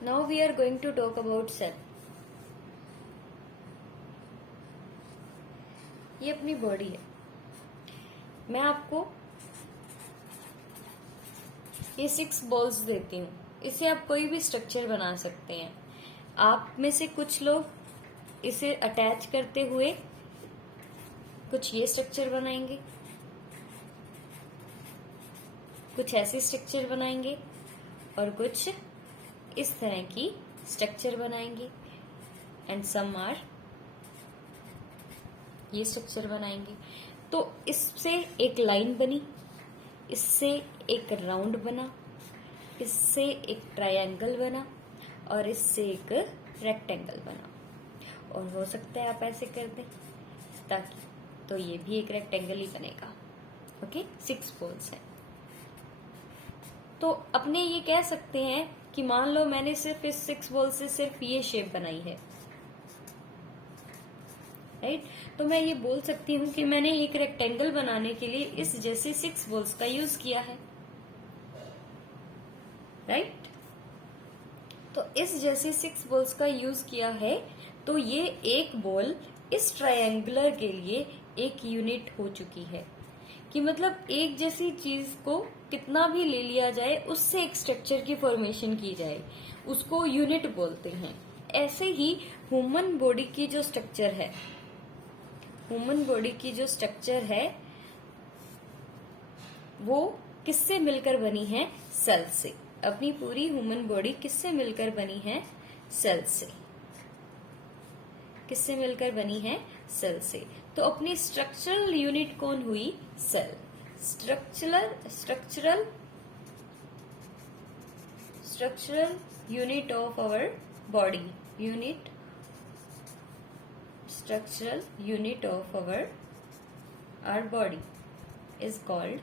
Now we are going to talk about cell. ये अपनी body है. मैं आपको ये 6 बॉल्स देती हूँ. इसे आप कोई भी स्ट्रक्चर बना सकते हैं. आप में से कुछ लोग इसे अटैच करते हुए कुछ ये स्ट्रक्चर बनाएंगे, कुछ ऐसे स्ट्रक्चर बनाएंगे और कुछ इस तरह की स्ट्रक्चर बनाएंगे. एंड सम आर ये स्ट्रक्चर बनाएंगे. तो इससे एक लाइन बनी, इससे एक राउंड बना, इससे एक ट्रायंगल बना और इससे एक रेक्टेंगल बना. और हो सकता है आप ऐसे कर दें ताकि, तो ये भी एक रेक्टेंगल ही बनेगा. ओके, 6 बॉल्स हैं. तो अपने ये कह सकते हैं कि मान लो मैंने सिर्फ इस 6 बॉल से सिर्फ ये शेप बनाई है, राइट. तो मैं ये बोल सकती हूँ कि मैंने एक रेक्टेंगल बनाने के लिए इस जैसे 6 बॉल्स का यूज किया है, राइट. तो इस जैसे 6 बॉल्स का यूज किया है. तो ये एक बॉल इस ट्रायंगुलर के लिए एक यूनिट हो चुकी है. कि मतलब एक जैसी चीज को कितना भी ले लिया जाए, उससे एक स्ट्रक्चर की फॉर्मेशन की जाए, उसको यूनिट बोलते हैं. ऐसे ही ह्यूमन बॉडी की जो स्ट्रक्चर है, ह्यूमन बॉडी की जो स्ट्रक्चर है वो किससे मिलकर बनी है? सेल से. अपनी पूरी ह्यूमन बॉडी किससे मिलकर बनी है? सेल से. किससे मिलकर बनी है? सेल से. तो अपनी स्ट्रक्चरल यूनिट कौन हुई? Cell. Structural unit of our body. Structural unit of our body is called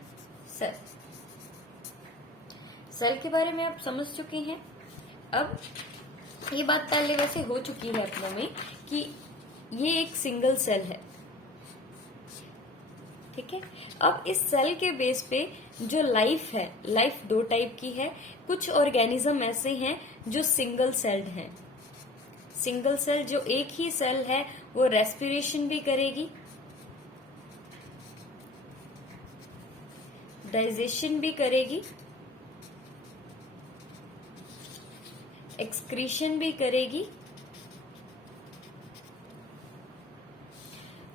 cell. Cell के बारे में आप समझ चुके हैं. अब ये बात पहले वैसे हो चुकी है अपनों में कि ये एक सिंगल सेल है, ठीक है. अब इस सेल के बेस पे जो लाइफ है, लाइफ 2 टाइप की है. कुछ ऑर्गेनिज्म ऐसे हैं जो सिंगल सेल्ड हैं. सिंगल सेल जो एक ही सेल है वो रेस्पिरेशन भी करेगी, डाइजेशन भी करेगी, एक्सक्रीशन भी करेगी.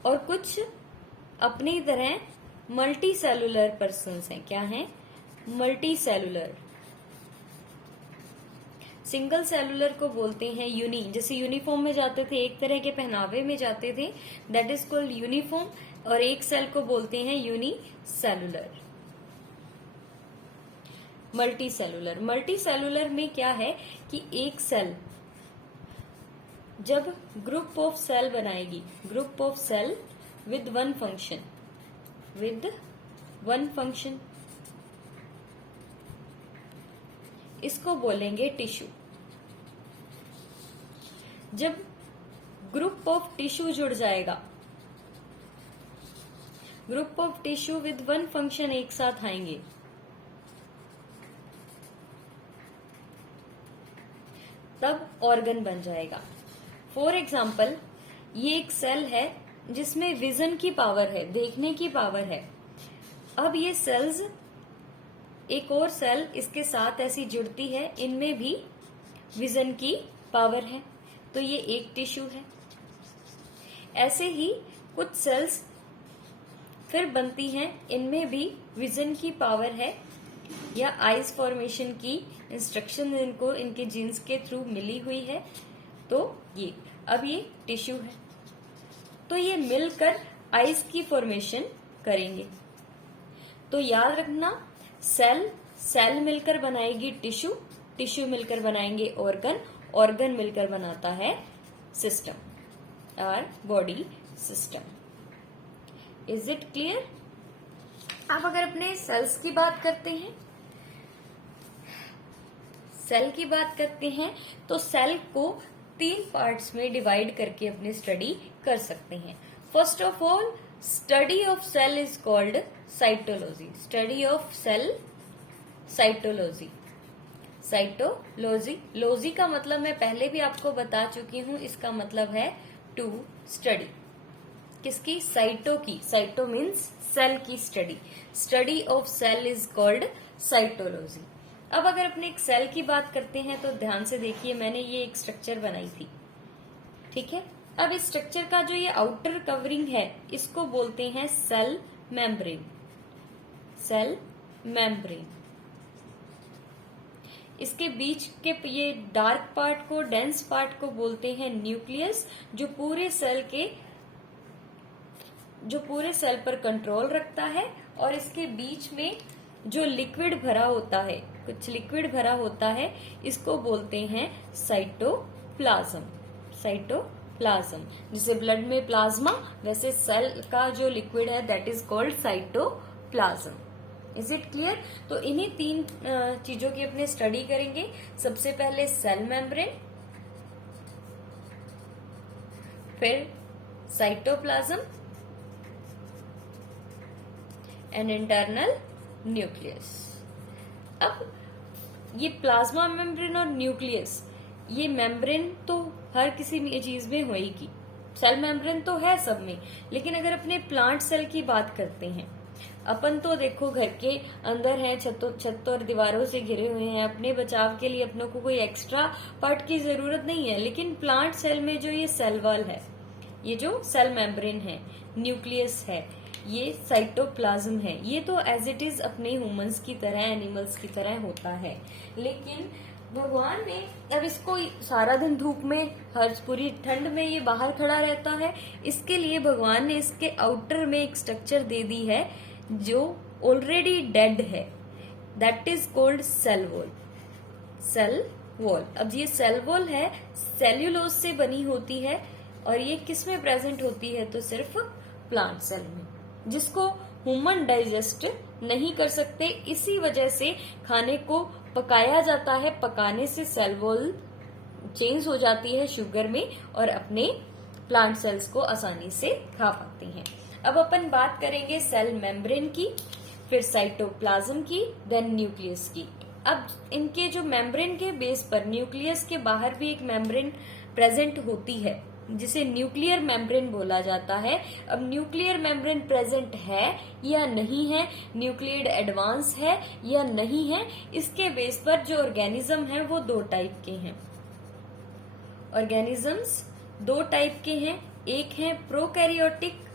और कुछ अपनी तरह मल्टी सेलुलर पर्सन्स हैं. क्या हैं? Multi cellular. सिंगल सेलुलर को बोलते हैं यूनी. जैसे यूनिफॉर्म में जाते थे, एक तरह के पहनावे में जाते थे, दैट इज कॉल्ड यूनिफॉर्म. और एक सेल को बोलते हैं unicellular. Multicellular. Multicellular में क्या है कि एक सेल जब ग्रुप ऑफ सेल बनाएगी, group of cell with one function, इसको बोलेंगे टिश्यू. जब ग्रुप ऑफ टिश्यू जुड़ जाएगा, group of tissue with one function एक साथ आएंगे, तब ऑर्गन बन जाएगा. फॉर एग्जाम्पल, ये एक सेल है जिसमें विजन की पावर है, देखने की पावर है. अब ये सेल्स, एक और सेल इसके साथ ऐसी जुड़ती है, इनमें भी विजन की पावर है, तो ये एक टिश्यू है. ऐसे ही कुछ सेल्स फिर बनती हैं, इनमें भी विजन की पावर है या आईज फॉर्मेशन की इंस्ट्रक्शन इनको इनके जीन्स के थ्रू मिली हुई है. तो ये अब ये टिश्यू है. तो ये मिलकर आईज की फॉर्मेशन करेंगे. तो याद रखना, सेल मिलकर बनाएगी टिश्यू, टिश्यू मिलकर बनाएंगे ऑर्गन मिलकर बनाता है सिस्टम, और body system. Is it clear? आप अगर अपने सेल्स की बात करते हैं, तो सेल को 3 पार्ट्स में डिवाइड करके अपनी स्टडी कर सकते हैं. First of all, study of cell is called cytology. Study of cell, cytology. Cytology. Logy का मतलब मैं पहले भी आपको बता चुकी हूं, इसका मतलब है टू स्टडी। किसकी? साइटो की। साइटो मीन्स सेल की study. Study of cell is called cytology. अब अगर अपने एक सेल की बात करते हैं तो ध्यान से देखिए, मैंने ये एक स्ट्रक्चर बनाई थी, ठीक है। अब इस स्ट्रक्चर का जो ये आउटर कवरिंग है इसको बोलते हैं सेल मेम्ब्रेन। Cell membrane. इसके बीच के ये डार्क पार्ट को, डेंस पार्ट को बोलते हैं न्यूक्लियस, जो पूरे सेल पर कंट्रोल रखता है। और इसके बीच में जो लिक्विड भरा होता है, कुछ लिक्विड भरा होता है, इसको बोलते हैं साइटोप्लाज्म। साइटोप्लाज्म, जैसे ब्लड में प्लाज्मा, वैसे सेल का जो लिक्विड है that is called cytoplasm. Is it clear? तो इन्हीं तीन चीजों की अपने स्टडी करेंगे। सबसे पहले सेल मेम्ब्रेन, फिर साइटोप्लाज्म एंड इंटरनल न्यूक्लियस। अब ये प्लाज्मा मेम्ब्रेन और न्यूक्लियस, ये मेम्ब्रेन तो हर किसी चीज में होएगी, सेल मेम्ब्रेन तो है सब में। लेकिन अगर अपने प्लांट सेल की बात करते हैं, अपन तो देखो घर के अंदर हैं, छत और दीवारों से घिरे हुए हैं, अपने बचाव के लिए अपनों को कोई एक्स्ट्रा पार्ट की जरूरत नहीं है। लेकिन प्लांट सेल में जो ये सेल वॉल है, ये जो सेल मेम्ब्रेन है, न्यूक्लियस है, ये साइटोप्लाज्म है, ये तो एज इट इज अपने ह्यूमंस की तरह, एनिमल्स की तरह होता है। लेकिन भगवान ने, अब इसको सारा दिन धूप में, हर पूरी ठंड में ये बाहर खड़ा रहता है, इसके लिए भगवान ने इसके आउटर में एक स्ट्रक्चर दे दी है जो ऑलरेडी डेड है, that is called cell wall. Cell wall. अब ये सेल वॉल है, सेल्यूलोज से बनी होती है, और ये किस में प्रेजेंट होती है? तो सिर्फ प्लांट सेल में, जिसको ह्यूमन डाइजेस्ट नहीं कर सकते। इसी वजह से खाने को पकाया जाता है, पकाने से सेल वॉल चेंज हो जाती है शुगर में, और अपने प्लांट सेल्स को आसानी से खा पाते हैं। अब अपन बात करेंगे सेल मेम्ब्रेन की, फिर साइटोप्लाज्म की, देन न्यूक्लियस की। अब इनके जो मेम्ब्रेन के बेस पर, न्यूक्लियस के बाहर भी एक मेम्ब्रेन प्रेजेंट होती है, जिसे न्यूक्लियर मेम्ब्रेन बोला जाता है। अब न्यूक्लियर मेम्ब्रेन प्रेजेंट है या नहीं है, न्यूक्लियड एडवांस है या नहीं है, इसके बेस पर जो ऑर्गेनिज्म है वो दो टाइप के हैं। ऑर्गेनिजम्स दो टाइप के हैं, एक है प्रोकैरियोटिक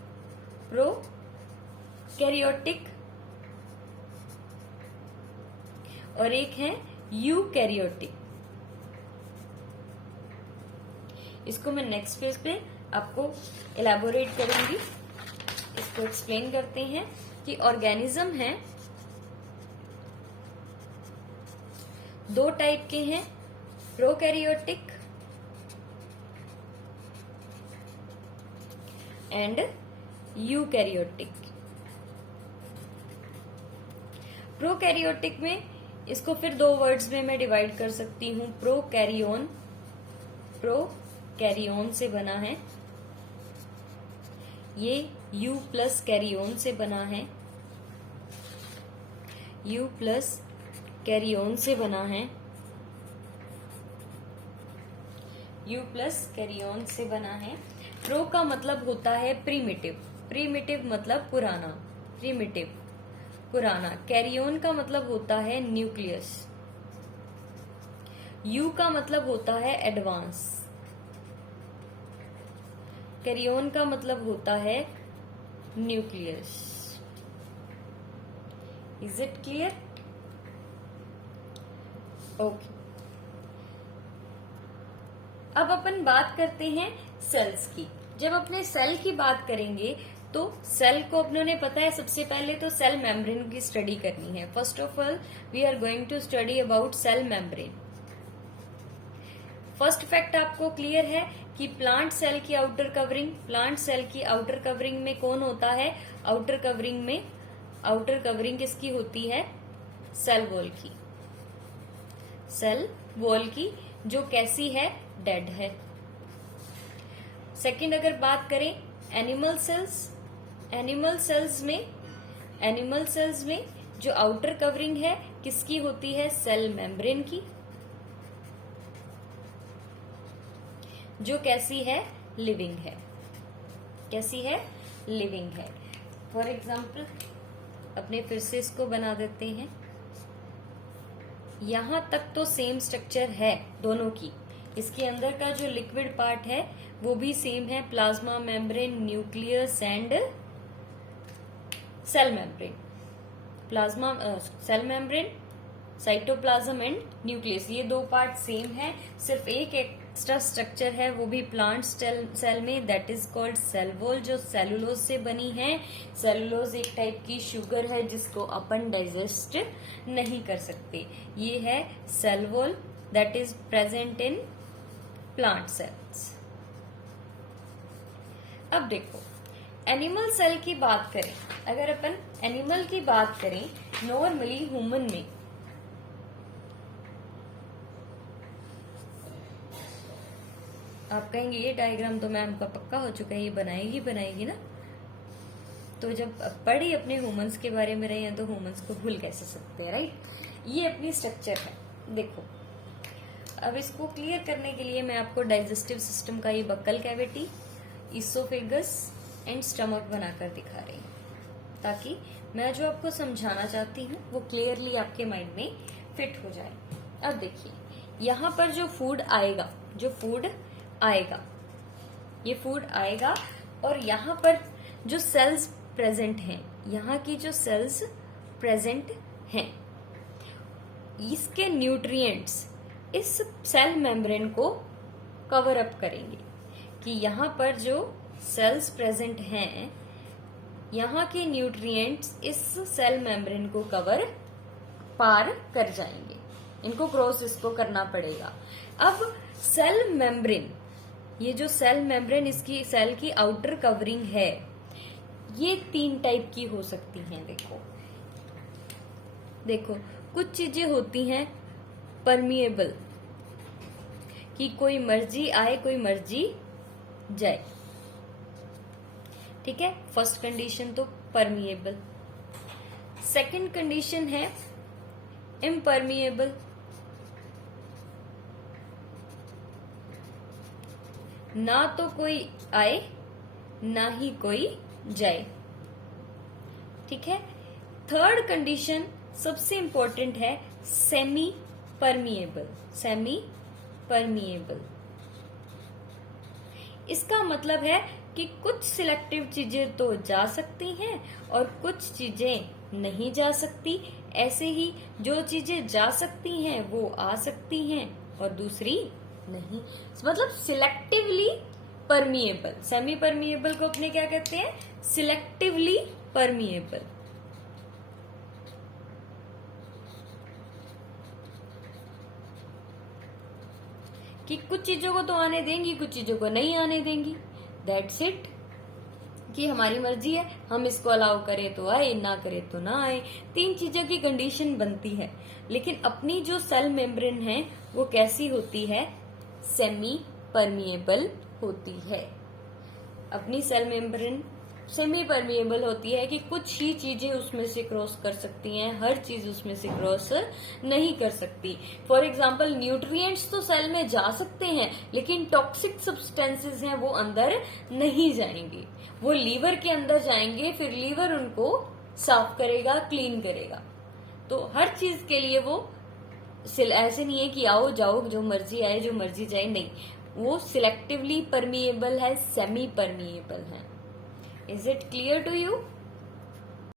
और एक है यूकैरियोटिक। इसको मैं नेक्स्ट पेज पे आपको एलैबोरेट करूंगी। इसको एक्सप्लेन करते हैं कि ऑर्गेनिज्म है दो टाइप के हैं, प्रोकैरियोटिक एंड यूकैरियोटिक। प्रोकैरियोटिक में इसको फिर दो वर्ड्स में मैं डिवाइड कर सकती हूं। प्रोकैरियोन से बना है, ये यू प्लस कैरियोन से बना है, यू प्लस कैरियोन से बना है, यू प्लस कैरियोन से बना है। प्रो का मतलब होता है प्रीमिटिव, प्रीमिटिव मतलब पुराना, प्रीमिटिव पुराना। कैरियोन का मतलब होता है न्यूक्लियस, यू का मतलब होता है एडवांस, कैरियोन का मतलब होता है nucleus. Is it clear? Okay. अब अपन बात करते हैं सेल्स की। जब अपने सेल की बात करेंगे तो सेल को अपनों ने पता है, सबसे पहले तो सेल मेम्ब्रेन की स्टडी करनी है। First of all we are going to study about cell membrane. First fact आपको क्लियर है कि प्लांट सेल की आउटर कवरिंग, प्लांट सेल की आउटर कवरिंग में कौन होता है? आउटर कवरिंग किसकी होती है? सेल वॉल की, सेल वॉल की, जो कैसी है? डेड है। सेकंड अगर बात करें एनिमल सेल्स में जो आउटर कवरिंग है किसकी होती है? सेल मेम्ब्रेन की। जो कैसी है, लिविंग है। कैसी है, लिविंग है। फॉर एग्जाम्पल अपने फिर से इसको बना देते हैं। यहां तक तो सेम स्ट्रक्चर है दोनों की। इसके अंदर का जो लिक्विड पार्ट है वो भी सेम है, plasma membrane, nucleus and cell membrane. Plasma cell membrane, cytoplasm and nucleus, ये दो पार्ट सेम है। सिर्फ एक एक्स्ट्रा स्ट्रक्चर है, वो भी प्लांट सेल में, that is called cell wall, जो सेलुलोज से बनी है। सेलुलोज एक टाइप की शुगर है जिसको अपन डाइजेस्ट नहीं कर सकते। ये है cell wall that is present in plant cells. अब देखो एनिमल सेल की बात करें, अगर अपन एनिमल की बात करें, नॉर्मली ह्यूमन में आप कहेंगे ये डायग्राम तो मैम का पक्का हो चुका है, ये बनाएगी ना। तो जब पढ़ी अपने ह्यूमंस के बारे में रहे हैं तो ह्यूमंस को भूल कैसे सकते हैं, राइट। ये अपनी स्ट्रक्चर है। देखो अब इसको क्लियर करने के लिए मैं आपको डाइजेस्टिव सिस्टम का ये buccal cavity, oesophagus and stomach बनाकर दिखा रही हूँ, ताकि मैं जो आपको समझाना चाहती हूँ वो क्लियरली आपके माइंड में फिट हो जाए। अब देखिए यहाँ पर जो फूड आएगा, ये फूड आएगा और यहाँ पर जो सेल्स प्रेजेंट हैं, यहाँ की जो सेल्स प्रेजेंट हैं, इसके न्यूट्रिएंट्स इस सेल मेम्ब्रेन को कवर अप करेंगे। कि यहाँ पर जो सेल्स प्रेजेंट हैं, यहाँ के न्यूट्रिएंट्स इस सेल मेम्ब्रेन को पार कर जाएंगे, इनको क्रॉस इसको करना पड़ेगा। अब सेल मेम्ब्रेन, ये जो सेल मेम्ब्रेन, इसकी सेल की आउटर कवरिंग है, ये 3 टाइप की हो सकती हैं। देखो कुछ चीजें होती हैं परमिएबल, कि कोई मर्जी आए कोई मर्जी जाए, ठीक है। फर्स्ट कंडीशन तो परमिएबल। सेकंड कंडीशन है इम्परमिएबल, ना तो कोई आए ना ही कोई जाए, ठीक है। थर्ड कंडीशन सबसे इंपॉर्टेंट है सेमी परमिएबल। इसका मतलब है कि कुछ सिलेक्टिव चीजें तो जा सकती हैं और कुछ चीजें नहीं जा सकती। ऐसे ही जो चीजें जा सकती हैं वो आ सकती हैं और दूसरी नहीं, मतलब सिलेक्टिवली परमिएबल। सेमी परमिएबल को अपने क्या कहते हैं, सिलेक्टिवली परमिएबल। कि कुछ चीजों को तो आने देंगी, कुछ चीजों को नहीं आने देंगी, दैट्स इट। कि हमारी मर्जी है, हम इसको अलाउ करें तो आए, ना करें तो ना आए। 3 चीजों की कंडीशन बनती है। लेकिन अपनी जो सेल मेम्ब्रेन है वो कैसी होती है, सेमी परमिएबल होती है। अपनी सेल मेम्ब्रेन सेमी परमिएबल होती है कि कुछ ही चीजें उसमें से क्रॉस कर सकती हैं, हर चीज उसमें से क्रॉस नहीं कर सकती। फॉर एग्जाम्पल न्यूट्रिएंट्स तो सेल में जा सकते हैं, लेकिन टॉक्सिक सब्सटेंसेस हैं वो अंदर नहीं जाएंगे, वो लीवर के अंदर जाएंगे, फिर लीवर उनको साफ करेगा, क्लीन करेगा। तो हर चीज के लिए वो ऐसे नहीं है कि आओ जाओ जो मर्जी आए जो मर्जी जाए, नहीं, वो सिलेक्टिवली परमिएबल है, सेमी परमिएबल है। Is it clear to you?